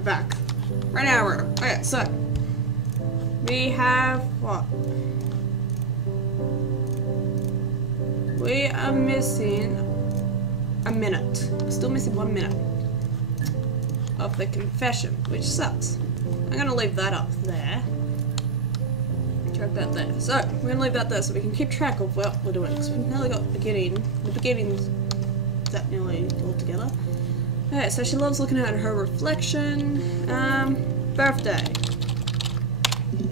Alright, back. Right now we're... Okay, so... We have... what? We are missing... a minute. We're still missing 1 minute. Of the confession, which sucks. I'm gonna leave that up there. Track that there. So, we're gonna leave that there so we can keep track of what we're doing. Because we've nearly got the beginning's that nearly all together. Okay, so she loves looking at her reflection. Birthday.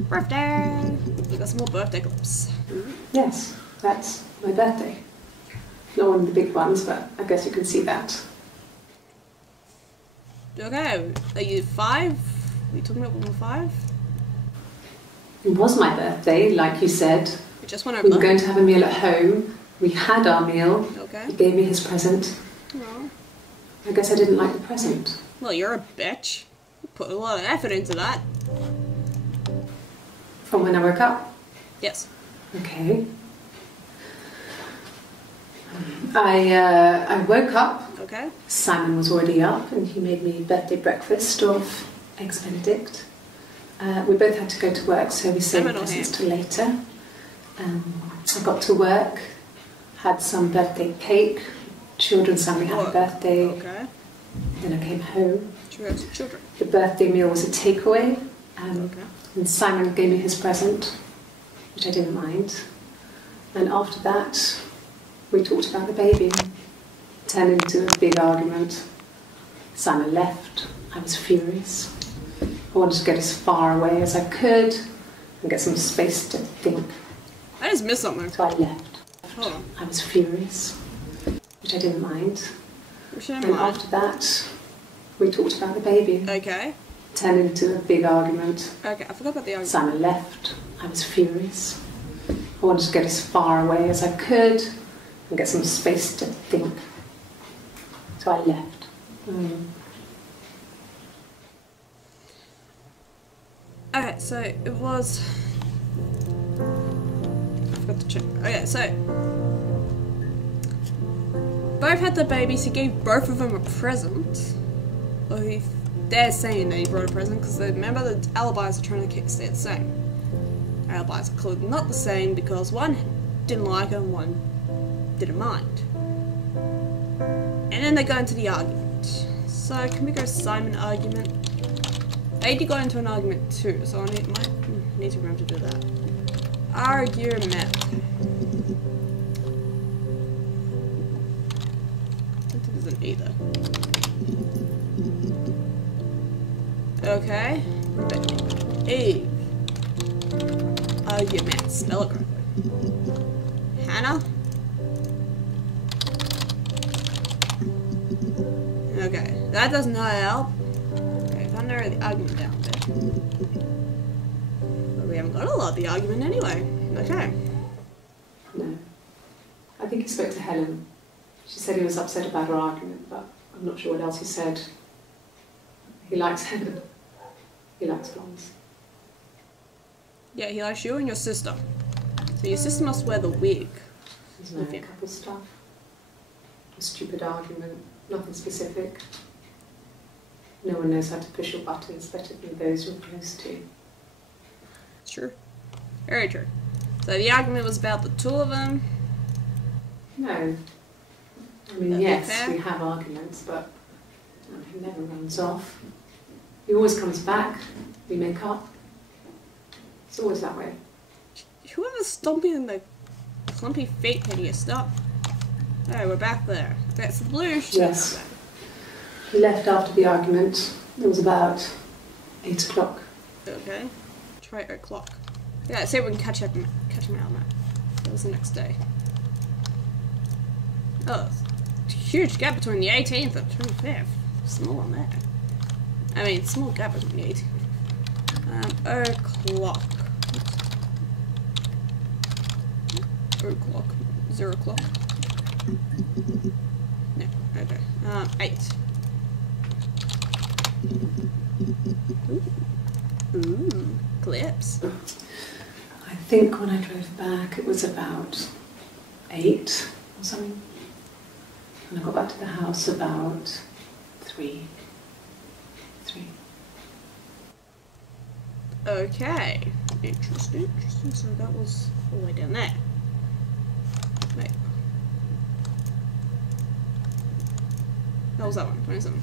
Birthday! We got some more birthday clips. Yes, that's my birthday. Not one of the big ones, but I guess you can see that. Okay, are you 5? Are you talking about when we're 5? It was my birthday, like you said. We just went over We were that. going to have a meal at home. We had our meal. Okay. He gave me his present. Well, I guess I didn't like the present. well, you're a bitch. You put a lot of effort into that. From when I woke up. Yes. Okay. I woke up. Okay. Simon was already up and he made me birthday breakfast of Eggs Benedict. We both had to go to work, so we saved presents till later. I got to work, had some birthday cake, children sang me happy birthday. Okay. Then I came home. Children. The birthday meal was a takeaway, Okay. and Simon gave me his present, which I didn't mind. And after that, we talked about the baby. Turned into a big argument. Simon left. I was furious. I wanted to get as far away as I could and get some space to think. I just missed something. So I left. Hold on. I was furious, which I didn't mind. Which I And mind. after that, we talked about the baby. Okay. Turned into a big argument. Okay, I forgot about the argument. Simon left. I was furious. I wanted to get as far away as I could and get some space to think. So I left. Okay, so it was... I forgot to check. Okay, so... Both had the babies, he gave both of them a present. Or they're saying that he brought a present, because remember the alibis are trying to stay the same. Alibis are clearly not the same, because one didn't like it and one didn't mind. And then they go into the argument. So, can we go Simon argument? AD got into an argument too, so I might need to remember to do that. Argument. I don't think there's an either. Okay. Eve. Argument. Spell it correctly. Hannah. Okay, that does not help. Okay, if I narrow the argument down a bit. But we haven't got a lot of the argument anyway. Okay. No. I think he spoke to Helen. She said he was upset about her argument, but I'm not sure what else he said. He likes Helen. He likes blondes. Yeah, he likes you and your sister. So your sister must wear the wig. There's no couple stuff. A stupid argument. Nothing specific. No one knows how to push your buttons better than those you're close to. It's true. Very true. So the argument was about the two of them. No. I mean, That'd be yes, fair. we have arguments, but he never runs off. He always comes back. We make up. It's always that way. Whoever's stomping in the clumpy feet, can you stop? Oh, we're back there. Okay, so the blue should Yes. He left after the argument. It was about 8 o'clock. Okay. Try 8 o'clock. Yeah, let's see if we can catch him out now. That was the next day. Oh, it's a huge gap between the 18th and 25th. Small one there. I mean, small gap between the 18th. O'clock. O'clock. 0 o'clock. No, okay. 8. Ooh, clips. I think when I drove back it was about 8 or something. And I got back to the house about 3. Okay. Interesting. So that was all the way down there. Wait. That was that one. 27.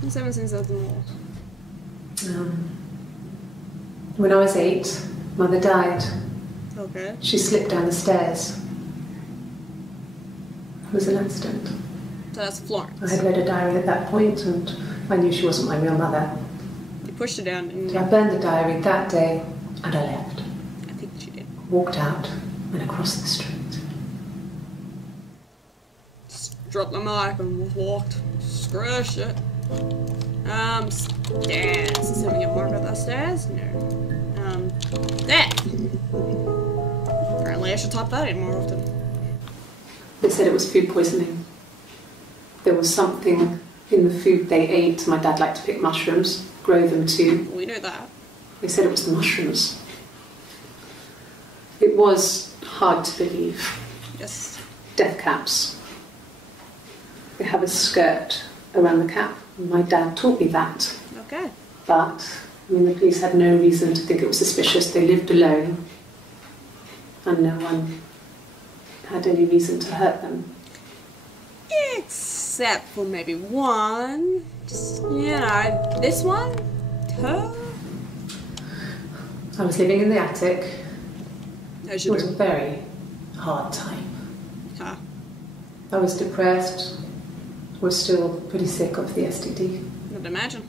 27 seems like the more. When I was 8, Mother died. Okay. She slipped down the stairs. It was an accident. So that's Florence. I had read a diary at that point and I knew she wasn't my real mother. You pushed her down and... So I burned the diary that day and I left. I think she did. Walked out and across the street. Just dropped the mic and walked. Screw that shit. Stairs. Is something more about that stairs? No. There! Apparently I should type that in more often. They said it was food poisoning. There was something in the food they ate. My dad liked to pick mushrooms, grow them too. We know that. They said it was the mushrooms. It was hard to believe. Yes. Death caps. They have a skirt around the cap. My dad taught me that. Okay. But, the police had no reason to think it was suspicious. They lived alone. And no one had any reason to hurt them. Except for maybe one. Just, this one? Her? I was living in the attic. As It you was a do. very hard time. Huh. I was depressed. Was still pretty sick of the STD. I'd imagine.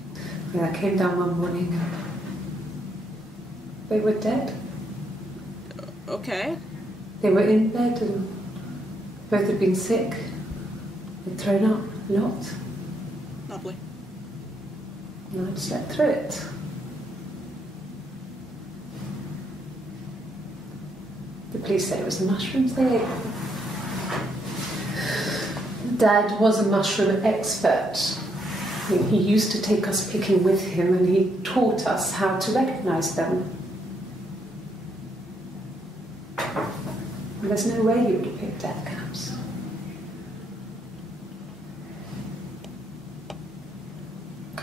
And I came down one morning and they were dead. Okay. They were in bed and both had been sick. They'd thrown up a lot. Lovely. And I slept through it. The police said it was the mushrooms they ate. Dad was a mushroom expert. He used to take us picking with him and he taught us how to recognise them. And there's no way he would have picked death caps.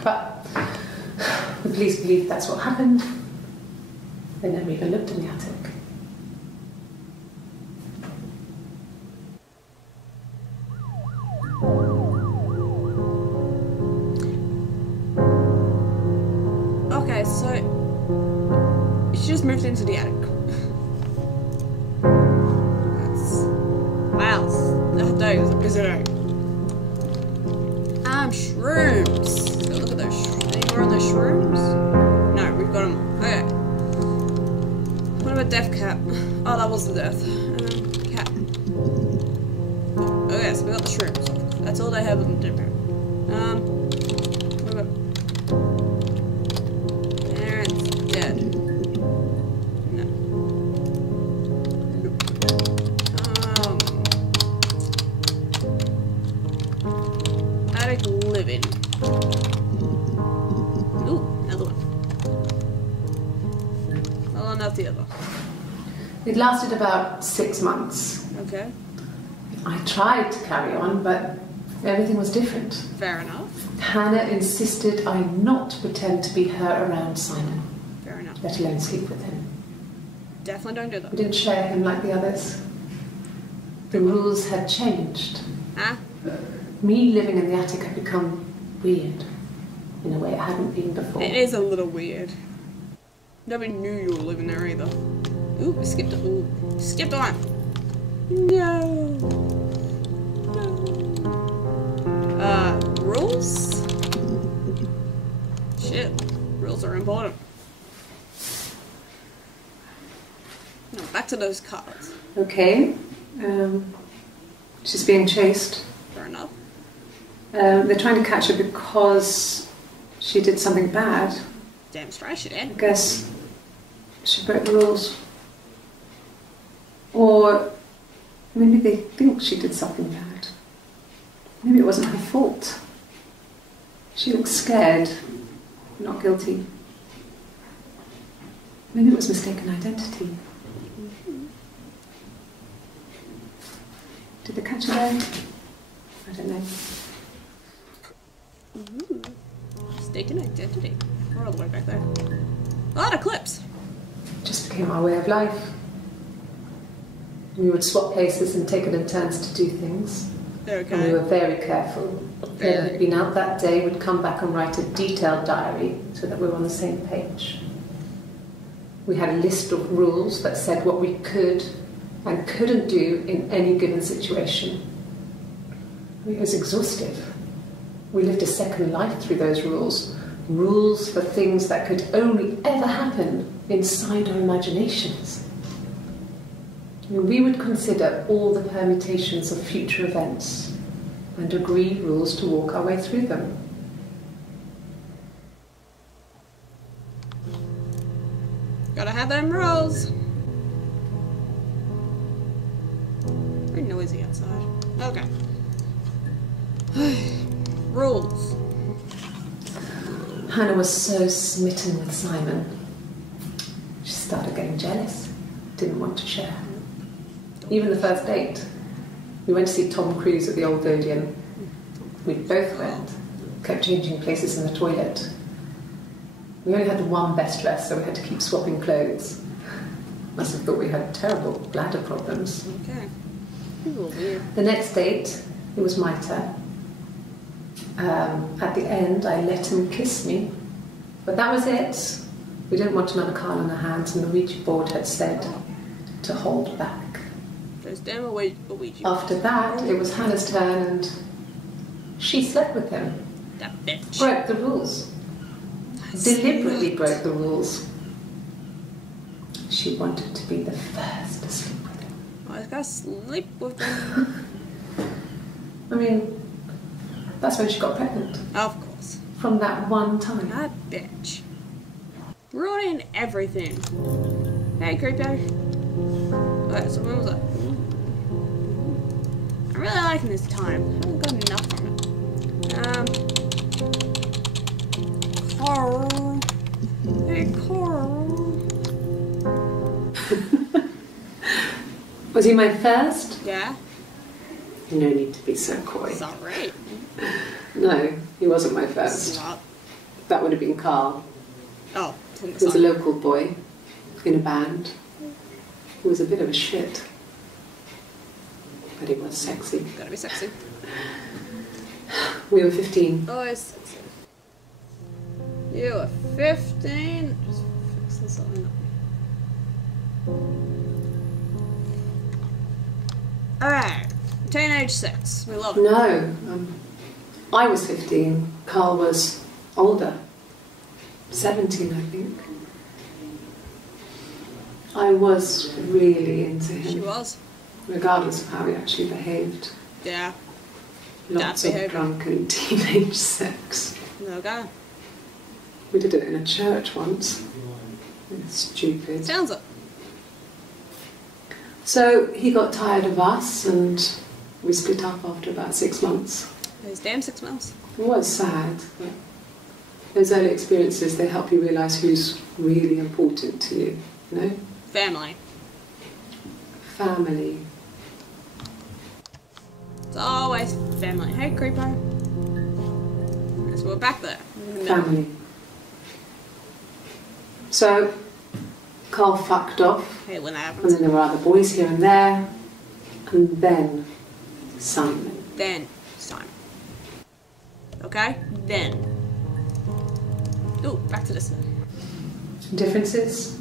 But the police believe that's what happened. They never even looked in the attic. Okay, so she just moved into the attic. Wow, that day was a busy day. Shrooms. Let's go look at those. Any more on those shrooms? No, we've got them. Okay. What about death cap? Oh, that was the death. Cap. Okay, so we got the shrooms. That's all they have in the different. What about parents dead? No. Attic living. Ooh, another one. Well, not the other. It lasted about 6 months. Okay, I tried to carry on, but everything was different. fair enough. Hannah insisted I not pretend to be her around Simon, Fair enough. let alone sleep with him. Definitely don't do We that. didn't share him like the others. The rules had changed. Huh? Me living in the attic had become weird in a way it hadn't been before. It is a little weird. Nobody knew you were living there either. Ooh, we skipped it. Ooh, skipped on. No. No. Rules? Shit. Rules are important. No, back to those cards. Okay. She's being chased. Fair enough. They're trying to catch her because she did something bad. Damn straight she I did. guess she broke the rules. Or maybe they think she did something bad. Maybe it wasn't her fault. She looks scared, not guilty. Maybe it was mistaken identity. Did they catch her there? I don't know. Ooh. Mistaken identity. We're all the way back there. A lot of clips. It just became our way of life. We would swap places and take it in turns to do things. Okay. And we were very careful. Whoever had been out that day would come back and write a detailed diary so that we were on the same page. We had a list of rules that said what we could and couldn't do in any given situation. It was exhaustive. We lived a second life through those rules. Rules for things that could only ever happen inside our imaginations. We would consider all the permutations of future events and agree rules to walk our way through them. Gotta have them rules. Very noisy outside. Okay. Rules. Hannah was so smitten with Simon. She started getting jealous, didn't want to share. Even the first date. We went to see Tom Cruise at the Old Odeon. We both went, kept changing places in the toilet. We only had the one best dress, so we had to keep swapping clothes. Must have thought we had terrible bladder problems. Okay. Weird. The next date, it was my turn. At the end, I let him kiss me. But that was it. We didn't want another card on our hands, and the Ouija board had said to hold back. There's damn a Ouija. After that, it was Hannah's turn, and she slept with him. That bitch. Broke the rules. Deliberately broke the rules. She wanted to be the first to sleep with him. I gotta sleep with him. I mean, that's when she got pregnant. Of course. From that one time. That bitch. Ruining everything. Hey, creepy. Alright, so when was that? I'm really liking this time. I haven't got enough from it. Carl. Hey, Carl. Was he my first? Yeah? No need to be so coy. It's alright. No, he wasn't my first. It's not. That would have been Carl. Oh, He was a local boy in a band. He was a bit of a shit. But he was sexy. Gotta be sexy. We were 15. Always sexy. You were 15. Just fixing something up. Alright. Teenage sex. We love it. No, I was 15. Carl was older. 17, I think. I was really into him. She was. Regardless of how he actually behaved. Yeah. Lots That of behaviour. drunken teenage sex. No guy. We did it in a church once. It's stupid. Sounds it. So he got tired of us and we split up after about 6 months. Those damn 6 months. It was sad, but those early experiences, they help you realise who's really important to you, you know? Family. Family. It's always family. Hey, creeper. So we're back there. Family. So, Carl fucked off, Hey, when that and happens. then there were other boys here and there, and then Simon. Then it's time. Okay? Then. Ooh, back to this one. Differences?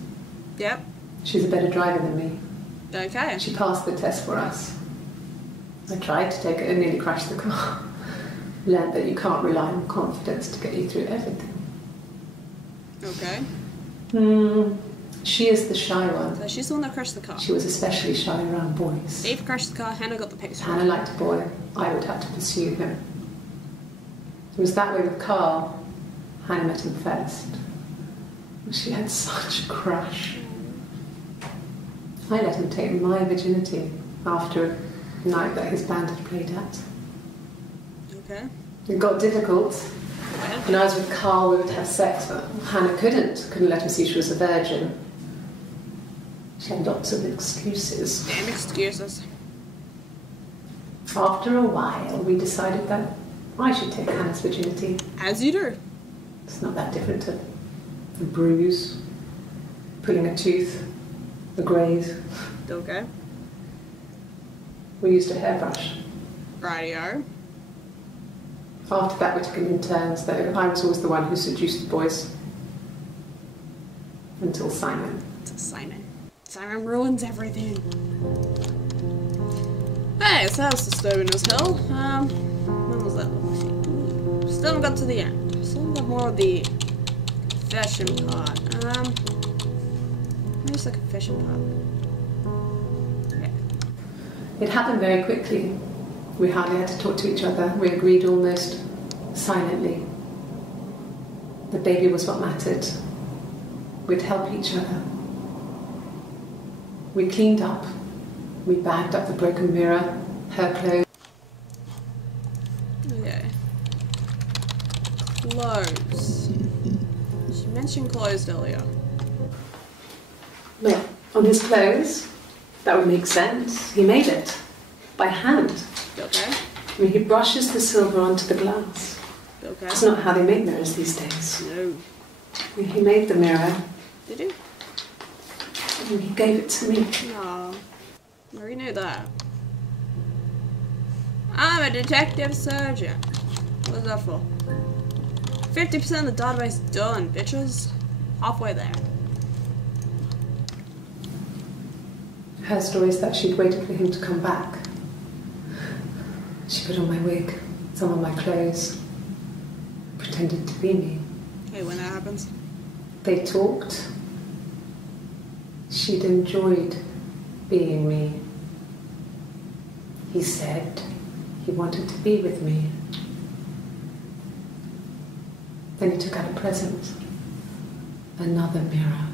Yep. She's a better driver than me. Okay. She passed the test for us. I tried to take it and nearly crashed the car. Learned that you can't rely on confidence to get you through everything. Okay. She is the shy one. So she's the one that crashed the car. She was especially shy around boys. Steve crashed the car, Hannah got the picture. Hannah liked a boy. I would have to pursue him. It was that way with Carl. Hannah met him first. She had such a crush. I let him take my virginity after a night that his band had played at. Okay. It got difficult. Well, When I was with Carl, we would have sex, but Hannah couldn't let him see she was a virgin. She had lots of excuses. damn excuses. After a while, we decided that I should take Hannah's virginity. As you do. It's not that different to a bruise. pulling a tooth, a graze. Okay. We used a hairbrush. Radio. After that, we took it in turns, though. I was always the one who seduced the boys. Until Simon. Simon. Simon ruins everything. Hey, so that was disturbing as hell. When was that? Ooh, still haven't got to the end. Still got more of the confession part. Where's the confession part? Yeah. It happened very quickly. We hardly had to talk to each other. We agreed almost silently. The baby was what mattered. We'd help each other. We cleaned up. We bagged up the broken mirror, her clothes. Okay. Clothes. She mentioned clothes earlier. Well, on his clothes, that would make sense. He made it by hand. Okay. I mean, he brushes the silver onto the glass. Okay. That's not how they make mirrors these days. No. I mean, he made the mirror Did you? and he gave it to me. No. I already knew that. I'm a detective surgeon. What's that for? 50% of the database done, bitches. Halfway there. Her story is that she'd waited for him to come back. She put on my wig, some of my clothes, pretended to be me. Hey, when that happens. They talked. She'd enjoyed being me. He said he wanted to be with me. Then he took out a present. Another mirror.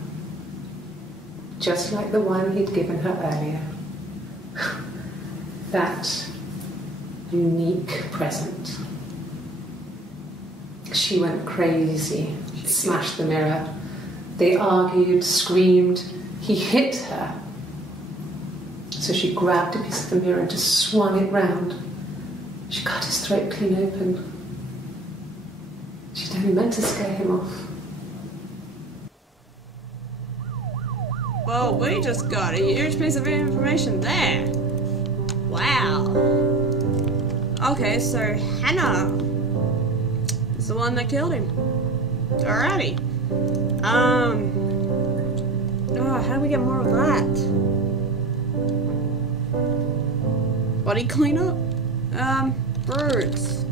Just like the one he'd given her earlier. That unique present. She went crazy, smashed the mirror. They argued, screamed. He hit her. So she grabbed a piece of the mirror and just swung it round. She cut his throat clean open. She'd only meant to scare him off. Well, we just got a huge piece of information there. Wow. Okay, so Hannah is the one that killed him. Alrighty. Oh, how do we get more of that? Body cleanup? Birds.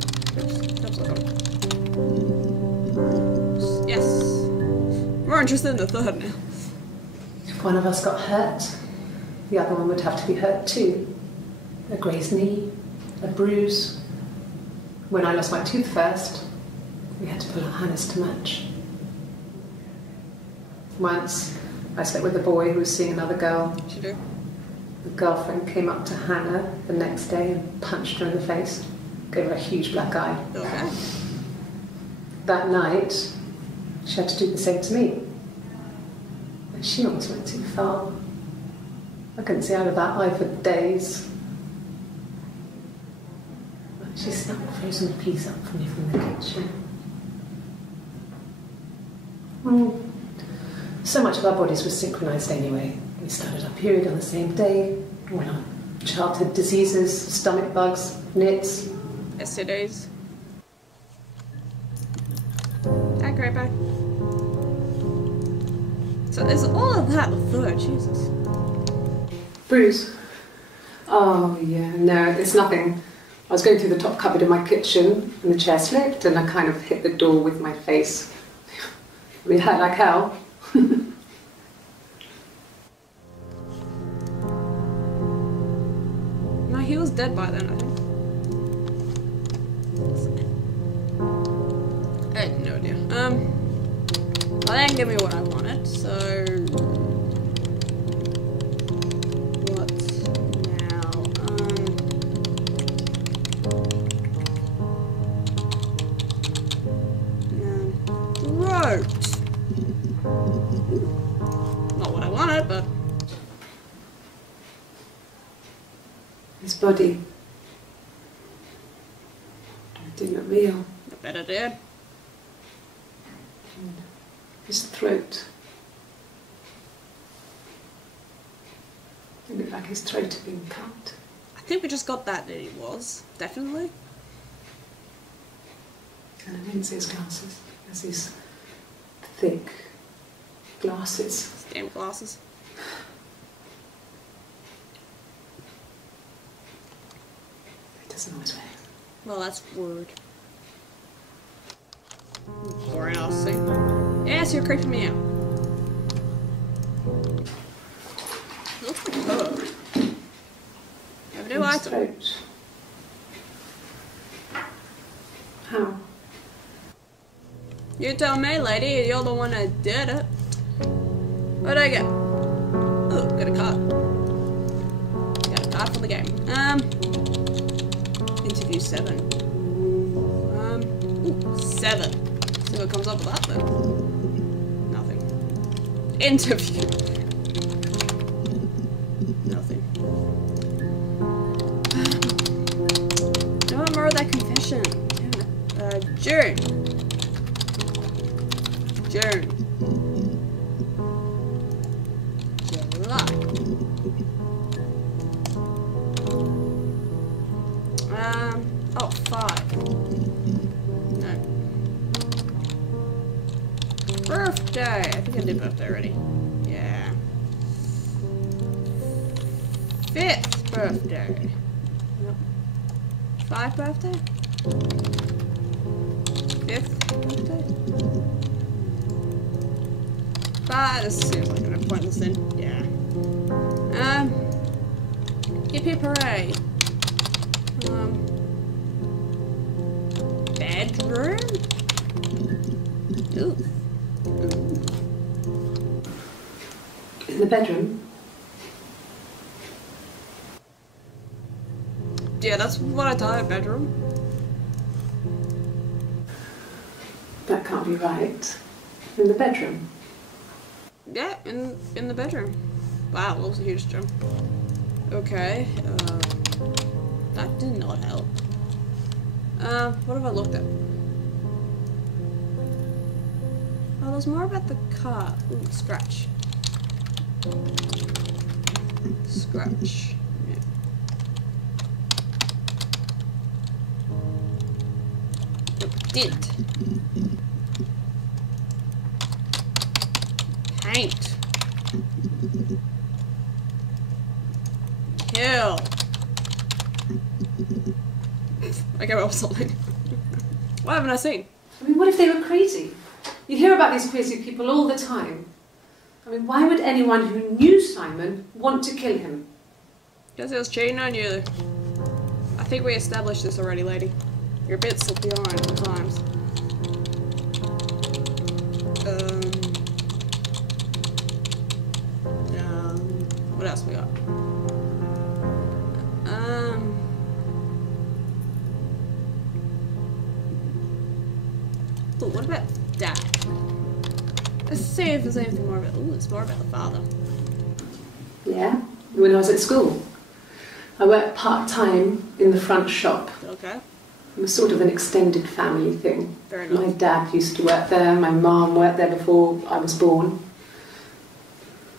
Yes. We're interested in the third now. If one of us got hurt, the other one would have to be hurt too. A grazed knee, a bruise. When I lost my tooth first, we had to pull out Hannah's to match. Once, I slept with a boy who was seeing another girl. She do? The girlfriend came up to Hannah the next day and punched her in the face. Gave her a huge black eye. Okay. That night, she had to do the same to me. And she almost went too far. I couldn't see out of that eye for days. She snuck a frozen piece up for me from the kitchen. So much of our bodies were synchronized anyway. We started our period on the same day. Why not? Childhood diseases, stomach bugs, nits. STDs. Hi, Creeper. So is all of that the third? Jesus. Bruise. Oh, yeah, no, it's nothing. I was going through the top cupboard in my kitchen and the chair slipped and I kind of hit the door with my face. It hurt like hell. No, he was dead by then, I think. I had no idea. Well, they didn't give me what I wanted, so what now? Throat. Not what I wanted, but His body. It didn't look real. I bet it did. His throat. like his throat had been cut. I think we just got that he was, definitely. And I didn't see his glasses. There's these thick glasses. Damn glasses. He doesn't always wear. Well, that's rude. Boring ass thing. Yes, you're creeping me out. Looks like her. Have a new His item. throat. How? You tell me, lady. You're the one that did it. What'd I get? Ooh, got a card. Got a card for the game. Interview 7. Ooh, 7. See what comes up with that then. Nothing. Interview. Nothing. Don't remember that confession. June. June. July. Oh, 5. No. Birthday. I think I did birthday already. Yeah. 5th birthday. Nope. 5th birthday? 5th birthday? 5. This seems like an pointless thing. Yeah. Yippee hooray. Bedroom? Ooh. In the bedroom? Yeah, that's what I thought, bedroom. That can't be right. In the bedroom? Yeah, in the bedroom. Wow, that was a huge jump. Okay, that did not help. What have I looked at? Oh, there's more about the car. Ooh, scratch. Scratch. Yeah. Did. Paint. Kill. Okay, well, something. What haven't I seen? I mean, what if they were crazy? You hear about these crazy people all the time. I mean, why would anyone who knew Simon want to kill him? Because it was cheating on you. I think we established this already, lady. You're a bit slippy behind sometimes. What else we got? Oh, what about Dad? Let's see if there's anything more about. Ooh, it's more about the father. Yeah, when I was at school. I worked part-time in the front shop. Okay. It was sort of an extended family thing. Fair enough. My dad used to work there, my mum worked there before I was born.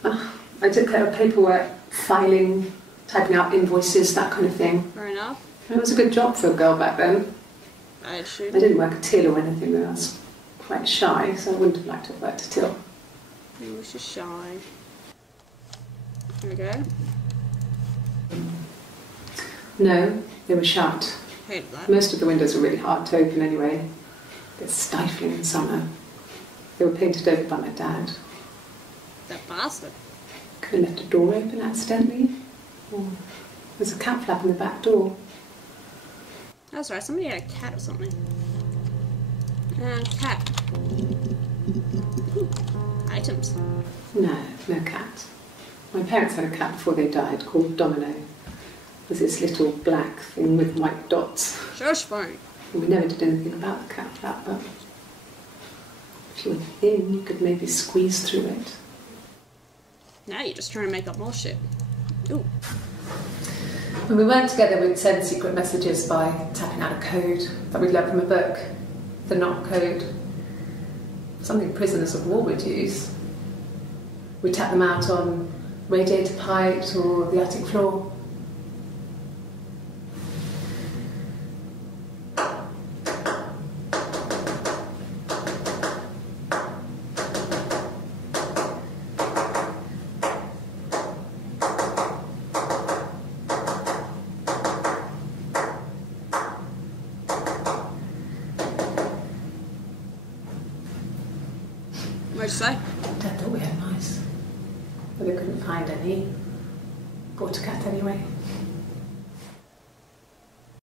I took care of paperwork, filing, typing out invoices, that kind of thing. Fair enough. It was a good job for a girl back then. I I didn't work a till or anything, though. I was quite shy, so I wouldn't have liked to have worked a till. You was just shy. Okay. No, they were shut. Hate that. Most of the windows were really hard to open anyway. They're stifling in summer. They were painted over by my dad. That bastard. Could have left a door open accidentally. Or there's a cat flap in the back door. That's right, somebody had a cat or something. Cat. Ooh, items. No, no cat. My parents had a cat before they died called Domino. It was this little black thing with white dots. Shush, fine. And we never did anything about the cat flap, but if you were thin, you could maybe squeeze through it. Now you're just trying to make up more shit. Ooh. When we weren't together, we'd send secret messages by tapping out a code that we'd learned from a book, the Knock Code. Something prisoners of war would use. We'd tap them out on radiator pipes or the attic floor. What'd you say? Dad thought we had mice, but they couldn't find any. Bought a cat anyway.